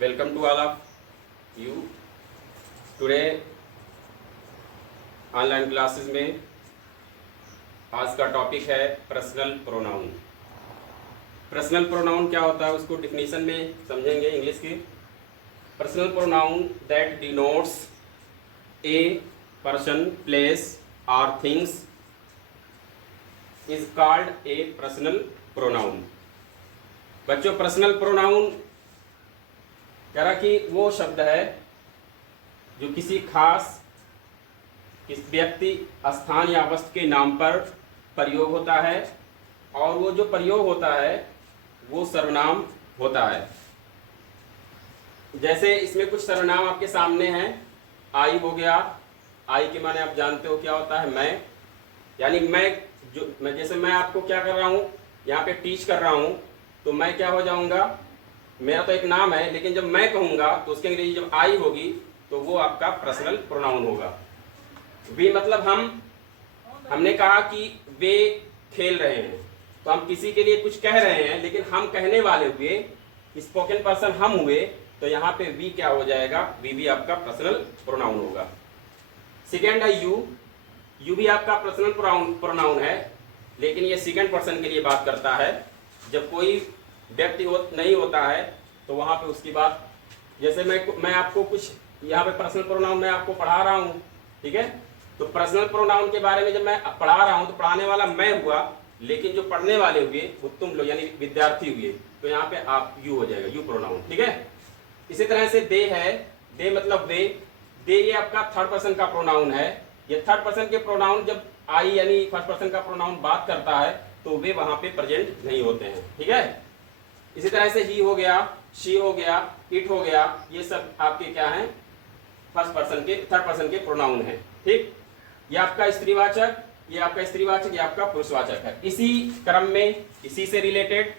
Welcome to all of you. Today online classes में आज का टॉपिक है पर्सनल प्रोनाउन। पर्सनल प्रोनाउन क्या होता है उसको डिफिनीशन में समझेंगे इंग्लिश की। Personal pronoun that denotes a person, place और things is called a personal pronoun. बच्चों, पर्सनल प्रोनाउन कह रहा कि वो शब्द है जो किसी खास व्यक्ति, स्थान या वस्तु के नाम पर प्रयोग होता है और वो जो प्रयोग होता है वो सर्वनाम होता है। जैसे इसमें कुछ सर्वनाम आपके सामने हैं। आई हो गया। आई के माने आप जानते हो क्या होता है? मैं। यानी मैं जैसे मैं आपको क्या कर रहा हूँ, यहाँ पे टीच कर रहा हूँ, तो मैं क्या हो जाऊँगा? मेरा तो एक नाम है, लेकिन जब मैं कहूँगा तो उसके अंग्रेजी जब आई होगी तो वो आपका पर्सनल प्रोनाउन होगा। वे मतलब हमने कहा कि वे खेल रहे हैं, तो हम किसी के लिए कुछ कह रहे हैं, लेकिन हम कहने वाले हुए, स्पोकन पर्सन हम हुए, तो यहाँ पे वी क्या हो जाएगा? वी भी आपका पर्सनल प्रोनाउन होगा। सेकेंड है यू। यू भी आपका पर्सनल प्रोनाउन है, लेकिन ये सेकेंड पर्सन के लिए बात करता है। जब कोई व्यक्ति नहीं होता है तो वहाँ पे उसकी बात, जैसे मैं आपको कुछ यहाँ पे पर्सनल प्रोनाउन मैं आपको पढ़ा रहा हूँ, ठीक है? तो पर्सनल प्रोनाउन के बारे में जब मैं पढ़ा रहा हूँ तो पढ़ाने वाला मैं हुआ, लेकिन जो पढ़ने वाले हुए वो तुम लोग यानी विद्यार्थी हुए, तो यहाँ पे आप यू हो जाएगा, यू प्रोनाउन, ठीक है? इसी तरह से दे है। दे मतलब वे। दे ये आपका थर्ड पर्सन का प्रोनाउन है। ये थर्ड पर्सन के प्रोनाउन जब आई यानी फर्स्ट पर्सन का प्रोनाउन बात करता है तो वे वहां पे प्रेजेंट नहीं होते हैं, ठीक है? इसी तरह से ही हो गया, शी हो गया, इट हो गया, ये सब आपके क्या हैं? फर्स्ट पर्सन के, थर्ड पर्सन के प्रोनाउन है, ठीक? ये आपका स्त्रीवाचक, ये आपका स्त्रीवाचक, ये आपका पुरुषवाचक है। इसी क्रम में, इसी से रिलेटेड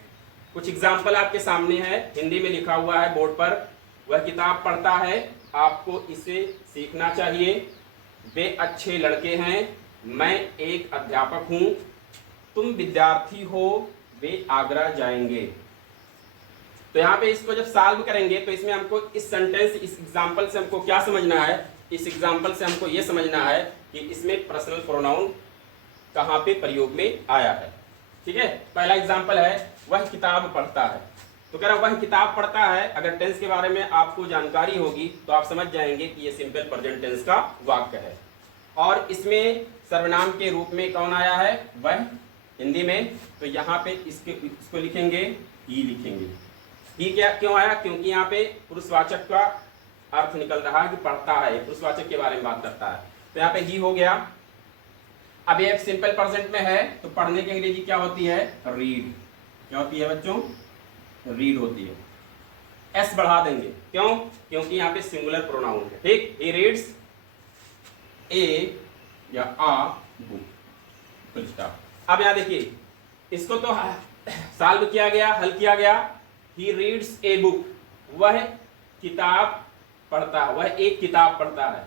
कुछ एग्जाम्पल आपके सामने है, हिंदी में लिखा हुआ है बोर्ड पर। वह किताब पढ़ता है, आपको इसे सीखना चाहिए। वे अच्छे लड़के हैं, मैं एक अध्यापक हूं, तुम विद्यार्थी हो, वे आगरा जाएंगे। तो यहाँ पे इसको जब सॉल्व करेंगे तो इसमें हमको इस सेंटेंस, इस एग्जाम्पल से हमको क्या समझना है? इस एग्जाम्पल से हमको ये समझना है कि इसमें पर्सनल प्रोनाउन कहाँ पे प्रयोग में आया है, ठीक है? पहला एग्जाम्पल है वह किताब पढ़ता है। तो कह रहा वह किताब पढ़ता है। अगर टेंस के बारे में आपको जानकारी होगी तो आप समझ जाएंगे कि ये सिंपल प्रेजेंट टेंस का वाक्य है। और इसमें सर्वनाम के रूप में कौन आया है? वह, हिंदी में। तो यहाँ पे इसको लिखेंगे, ही लिखेंगे। ही क्या क्यों आया? क्योंकि यहाँ पे पुरुषवाचक का अर्थ निकल रहा है कि पढ़ता है, पुरुषवाचक के बारे में बात करता है, तो यहाँ पे ही हो गया। अब ये सिंपल प्रेजेंट में है तो पढ़ने की अंग्रेजी क्या होती है? रीड। क्या होती है बच्चों? रीड होती है। एस बढ़ा देंगे, क्यों? क्योंकि यहाँ पे सिंगुलर प्रोनाउन है, ठीक? ही रीड्स ए या आ बुक, फुल स्टॉप। अब यहाँ देखिए, इसको तो सॉल्व किया गया, हल किया गया। ही रीड्स ए बुक, वह किताब पढ़ता है, वह एक किताब पढ़ता है।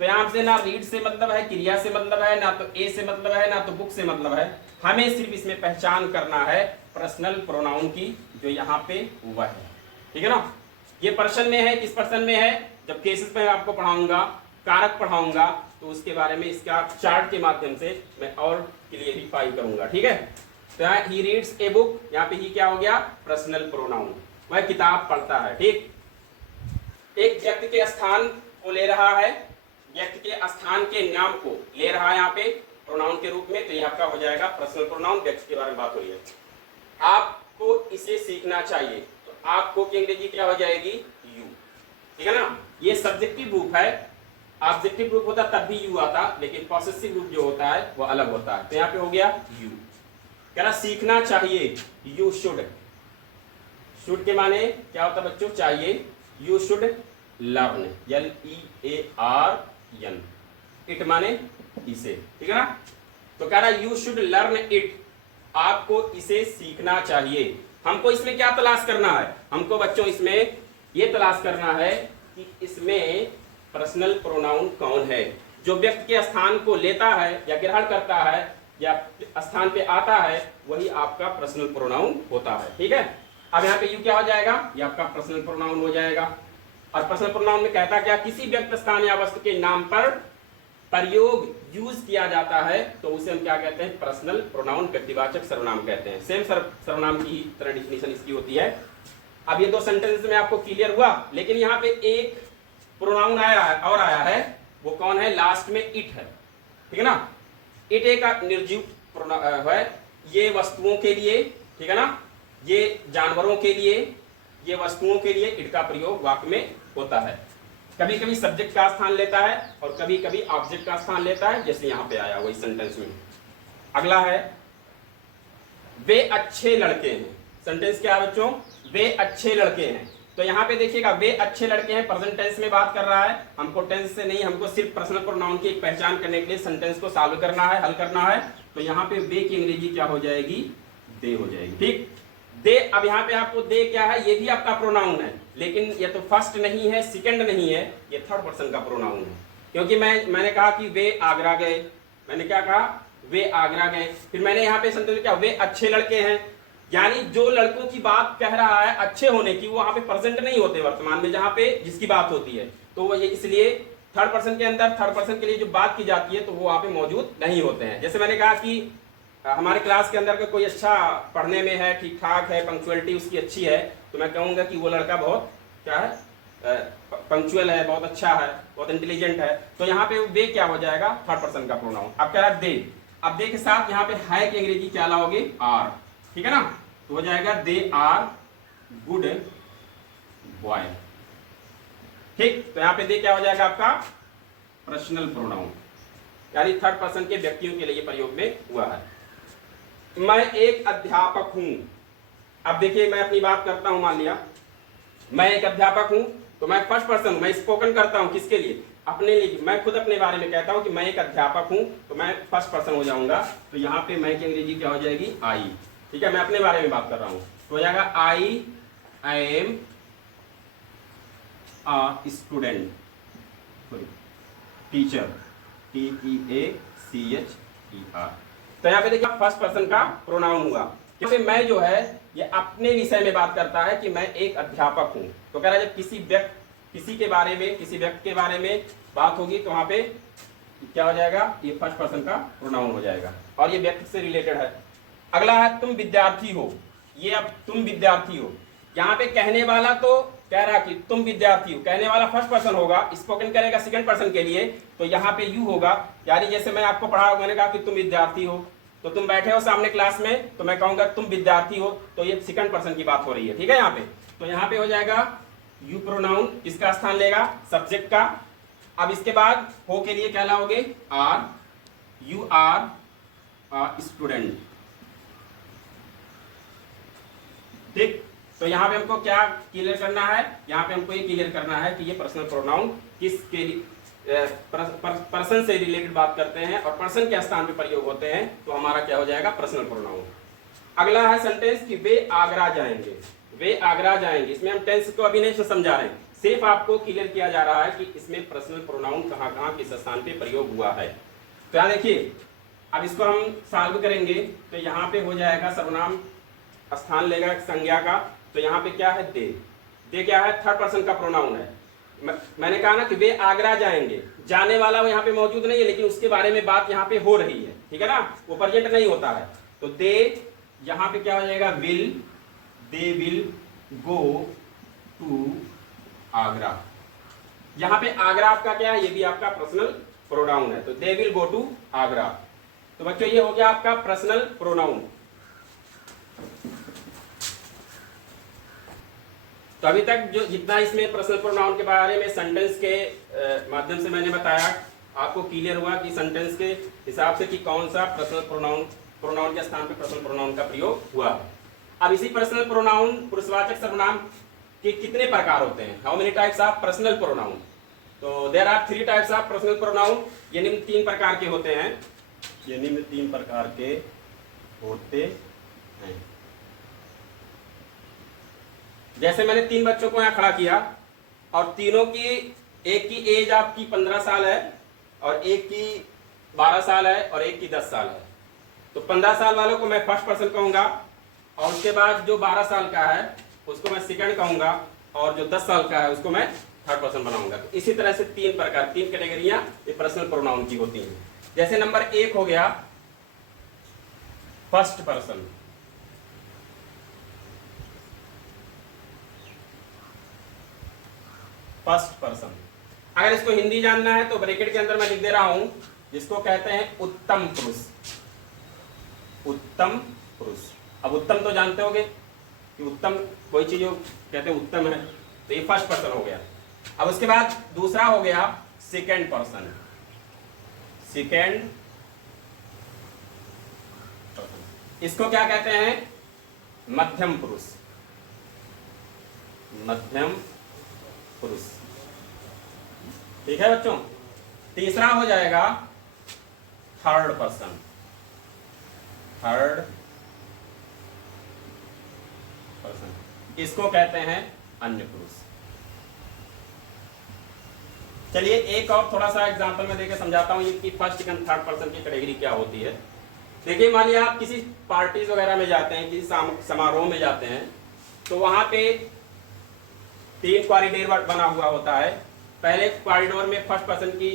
तो यहाँ से ना रीड से मतलब है, क्रिया से मतलब है, ना तो ए से मतलब है, ना तो बुक से मतलब है। हमें सिर्फ इसमें पहचान करना है पर्सनल प्रोनाउन की, जो यहाँ पे वह है, ठीक है ना? ये पर्सन में है, किस पर्सन में है? जब केसेस में आपको पढ़ाऊंगा, कारक पढ़ाऊंगा, तो उसके बारे में इसका चार्ट के माध्यम से मैं और क्लियरिफाई करूंगा, ठीक है? तो यहाँ ही रीड्स ए बुक, यहाँ पे ही क्या हो गया? Personal pronoun. वह किताब पढ़ता है, ठीक? एक व्यक्ति के स्थान को ले रहा है, व्यक्ति के स्थान के नाम को ले रहा है यहाँ पे प्रोनाउन के रूप में, तो यह आपका हो जाएगा पर्सनल प्रोनाउन। व्यक्ति के बारे में बात हो रही है। आपको इसे सीखना चाहिए, तो आपको की अंग्रेजी क्या हो जाएगी? यू, ठीक है ना? ये सब्जेक्टिव रूप है। ऑब्जेक्टिव रूप होता तब भी यू आता, लेकिन पॉसेसिव रूप जो होता है वो अलग होता है। तो यहाँ पे हो गया यू। कह रहा सीखना चाहिए, यू शुड। शुड के माने क्या होता है बच्चों? चाहिए। You should learn, LEARN। It माने इसे, ठीक है ना? तो कह रहा यू शुड लर्न इट, आपको इसे सीखना चाहिए। हमको इसमें क्या तलाश करना है? हमको बच्चों इसमें ये तलाश करना है कि इसमें पर्सनल प्रोनाउन कौन है, जो व्यक्ति के स्थान को लेता है या ग्रहण करता है या स्थान पे आता है, वही आपका पर्सनल प्रोनाउन होता है, ठीक है? अब यहाँ पे यू क्या हो जाएगा, ये आपका पर्सनल प्रोनाउन हो जाएगा। और पर्सनल प्रोनाउन में कहता क्या, किसी व्यक्ति, स्थान या वस्तु के नाम पर प्रयोग यूज किया जाता है तो उसे हम क्या कहते हैं, पर्सनल प्रोनाउन, व्यक्तिवाचक सर्वनाम कहते हैं। सेम सर्वनाम की तरह डिफिनीशन इसकी होती है। अब ये दो सेंटेंस में आपको क्लियर हुआ, लेकिन यहाँ पे एक प्रोनाउन आया है और आया है, वो कौन है, लास्ट में इट है, ठीक है ना। इट एक निर्जीव है, ये वस्तुओं के लिए, ठीक है ना, ये जानवरों के लिए, ये वस्तुओं के लिए इट का प्रयोग वाक्य में होता है। कभी कभी सब्जेक्ट का स्थान लेता है और कभी कभी ऑब्जेक्ट का स्थान लेता है, जैसे यहां पे आया वही सेंटेंस में। अगला है वे अच्छे लड़के हैं। सेंटेंस क्या है बच्चों, वे अच्छे लड़के हैं। तो यहाँ पे देखिएगा वे अच्छे लड़के हैं, प्रेजेंट टेंस में बात कर रहा है। हमको टेंस से नहीं, हमको सिर्फ पर्सनल प्रोनाउन की एक पहचान करने के लिए सेंटेंस को सॉल्व करना है, हल करना है। तो यहाँ पे वे की अंग्रेजी क्या हो जाएगी, दे हो जाएगी, ठीक। दे, अब यहाँ पे आपको दे क्या है, ये भी आपका प्रोनाउन है, लेकिन ये तो फर्स्ट नहीं है, सेकंड नहीं है, ये थर्ड पर्सन का प्रोनाउन है। क्योंकि मैंने कहा कि वे आगरा गए, मैंने क्या कहा, वे आगरा गए। फिर मैंने यहाँ पे सेंटेंस क्या, वे अच्छे लड़के हैं, यानी जो लड़कों की बात कह रहा है अच्छे होने की, वो वहां पे प्रेजेंट नहीं होते वर्तमान में, जहां पे जिसकी बात होती है। तो वो ये इसलिए थर्ड पर्सन के अंदर, थर्ड पर्सन के लिए जो बात की जाती है तो वो वहां पे मौजूद नहीं होते हैं। जैसे मैंने कहा कि हमारे क्लास के अंदर का कोई अच्छा पढ़ने में है, ठीक ठाक है, पंक्चुअलिटी उसकी अच्छी है, तो मैं कहूंगा कि वो लड़का बहुत क्या है, पंक्चुअल है, बहुत अच्छा है, बहुत इंटेलिजेंट है। तो यहाँ पे वे क्या हो जाएगा, थर्ड पर्सन का प्रोनाउन। अब कह रहा है दे, अब दे के साथ यहाँ पे है की अंग्रेजी क्या लाओगे, आर, ठीक है ना। तो हो जाएगा दे आर गुड बॉय, ठीक। तो यहाँ पे दे क्या हो जाएगा आपका पर्सनल प्रोनाउन, यानी थर्ड पर्सन के व्यक्तियों के लिए प्रयोग में हुआ है। मैं एक अध्यापक हूं। अब देखिए मैं अपनी बात करता हूं, मान लिया मैं एक अध्यापक हूं, तो मैं फर्स्ट पर्सन, मैं स्पोकन करता हूं, किसके लिए, अपने लिए। मैं खुद अपने बारे में कहता हूं कि मैं एक अध्यापक हूं, तो मैं फर्स्ट पर्सन हो जाऊंगा। तो यहाँ पे मैं की अंग्रेजी क्या हो जाएगी, आई, ठीक है। मैं अपने बारे में बात कर रहा हूं, तो हो जाएगा I am a student, teacher, TEACHER। तो यहाँ पे देखिए फर्स्ट पर्सन का प्रोनाउन हुआ, क्योंकि मैं जो है ये अपने विषय में बात करता है कि मैं एक अध्यापक हूं। तो कह रहा है जब किसी के बारे में, किसी व्यक्ति के बारे में बात होगी तो वहां पे क्या हो जाएगा, ये फर्स्ट पर्सन का प्रोनाउन हो जाएगा और ये व्यक्ति से रिलेटेड है। अगला है तुम विद्यार्थी हो। ये अब तुम विद्यार्थी हो, यहाँ पे कहने वाला तो कह रहा कि तुम विद्यार्थी हो, कहने वाला फर्स्ट पर्सन होगा, स्पोकन करेगा सेकंड पर्सन के लिए, तो यहाँ पे यू होगा। यानी जैसे मैं आपको पढ़ा, मैंने कहा कि तुम विद्यार्थी हो, तो तुम बैठे हो सामने क्लास में, तो मैं कहूंगा तुम विद्यार्थी हो, तो ये सेकंड पर्सन की बात हो रही है, ठीक है। यहाँ पे तो यहाँ पे हो जाएगा यू प्रोनाउन, किसका स्थान लेगा, सब्जेक्ट का। अब इसके बाद हो के लिए क्या लाओगे, आर, यू आर स्टूडेंट, ठीक। तो यहाँ पे हमको क्या क्लियर करना है, यहाँ पे हमको ये क्लियर करना है कि ये पर्सनल प्रोनाउन किसके पर्सन से रिलेटेड बात करते हैं और पर्सन के स्थान पे प्रयोग होते हैं, तो हमारा क्या हो जाएगा, पर्सनल प्रोनाउन। अगला है सेंटेंस कि वे आगरा जाएंगे। वे आगरा जाएंगे, इसमें हम टेंस को अभी नहीं समझा रहे हैं, सिर्फ आपको क्लियर किया जा रहा है कि इसमें पर्सनल प्रोनाउन कहाँ कहाँ किस स्थान पे प्रयोग हुआ है। तो यहाँ देखिए, अब इसको हम सॉल्व करेंगे तो यहाँ पे हो जाएगा सर्वनाम स्थान लेगा संज्ञा का। तो यहाँ पे क्या है, दे क्या है, थर्ड पर्सन का प्रोनाउन है। मैंने कहा ना कि वे आगरा जाएंगे, जाने वाला वो यहाँ पे मौजूद नहीं है, लेकिन उसके बारे में बात यहाँ पे हो रही है, ठीक है ना, वो प्रेजेंट नहीं होता है। तो दे यहाँ पे क्या हो जाएगा, will, they will go to Agra. यहाँ पे आगरा आपका क्या है, ये भी आपका पर्सनल प्रोनाउन है, तो they will go to Agra. तो बच्चों ये हो गया आपका पर्सनल प्रोनाउन। तो अभी तक जो जितना इसमें पर्सनल प्रोनाउन के बारे में सेंटेंस के माध्यम से मैंने बताया, आपको क्लियर हुआ कि सेंटेंस के हिसाब से कि कौन सा पर्सनल प्रोनाउन के स्थान पे पर्सनल प्रोनाउन का प्रयोग हुआ। अब इसी पर्सनल प्रोनाउन पुरुषवाचक सर्वनाम के कितने प्रकार होते हैं, how many types of personal pronoun. तो there are 3 types of personal pronoun. ये निम्न 3 प्रकार के होते हैं, ये निम्न 3 प्रकार के होते हैं। जैसे मैंने 3 बच्चों को यहाँ खड़ा किया और तीनों की, एक की एज आपकी 15 साल है और एक की 12 साल है और एक की 10 साल है। तो 15 साल वालों को मैं फर्स्ट पर्सन कहूंगा और उसके बाद जो 12 साल का है उसको मैं सेकंड कहूंगा, और जो 10 साल का है उसको मैं थर्ड पर्सन बनाऊंगा। तो इसी तरह से 3 प्रकार, 3 कैटेगरियां ये पर्सनल प्रोनाउन की होती हैं। जैसे नंबर 1 हो गया फर्स्ट पर्सन। फर्स्ट पर्सन, अगर इसको हिंदी जानना है तो ब्रैकेट के अंदर मैं लिख दे रहा हूं, जिसको कहते हैं उत्तम पुरुष। उत्तम पुरुष। अब उत्तम तो जानते होगे कि उत्तम कोई चीज कहते हैं उत्तम है, तो ये फर्स्ट पर्सन हो गया। अब उसके बाद दूसरा हो गया सेकेंड पर्सन। सेकेंड पर्सन, इसको क्या कहते हैं? मध्यम पुरुष। मध्यम पुरुष, ठीक है बच्चों। तीसरा हो जाएगा थर्ड पर्सन। थर्ड पर्सन, इसको कहते हैं अन्य पुरुष। चलिए एक और थोड़ा सा एग्जांपल में देके समझाता हूं कि फर्स्ट सेकंड थर्ड पर्सन की कैटेगरी क्या होती है। देखिए मान लिया आप किसी पार्टीज वगैरह में जाते हैं, किसी समारोह में जाते हैं, तो वहां पे 3 कॉरिडोर बना हुआ होता है। पहले कॉरिडोर में फर्स्ट पर्सन की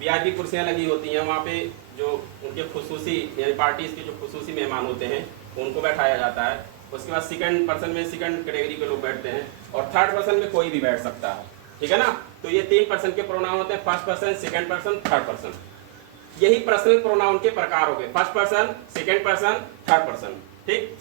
वीआईपी कुर्सियां लगी होती हैं, वहाँ पे जो उनके खुसूसी यानी पार्टीज के जो खुसूसी मेहमान होते हैं उनको बैठाया जाता है। उसके बाद सेकंड पर्सन में सेकंड कैटेगरी के लोग बैठते हैं, और थर्ड पर्सन में कोई भी बैठ सकता है, ठीक है ना। तो ये 3 पर्सन के प्रोनाउन होते हैं, first person, second person, third person. यही पर्सनल प्रोनाउन के प्रकार हो गए, first person, second person, third person, ठीक।